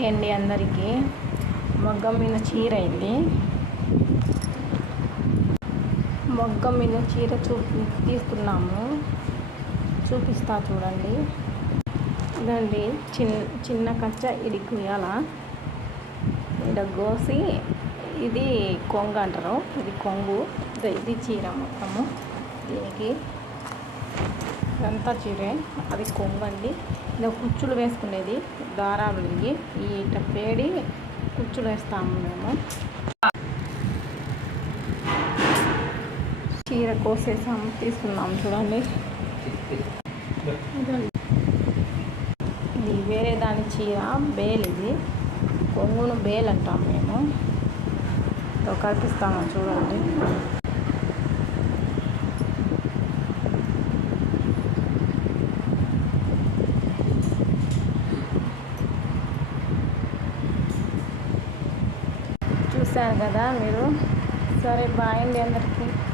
Hi అండి అందరికీ. మగ్గం మీద చీర ఇది. మగ్గం మీద చీర తీస్తున్నాము, చూపిస్తా చూడండి. ఇదండి చిన్న కచ్చ ఇది కుయ్యాల ఇక్కడ కోసి, ఇది కొంగు అంటారు, ఇది కొంగు. ఇది చీర మొత్తము దీనికి ఇదంతా చీరే, అది కొంగు అండి. ఇలా కుచ్చులు వేసుకునేది దారాలు ఇవి, ఇట్ట పేడి కుచ్చులు వేస్తాము మేము. చీర కోసేసాము, తీసుకున్నాము చూడండి. ఇది వేరే దాని చీర, బేల్. ఇది కొంగును బేల్ అంటాము మేము. కల్పిస్తాము చూడండి. చూశారు కదా మీరు. సరే, బాయ్ అండి అందరికీ.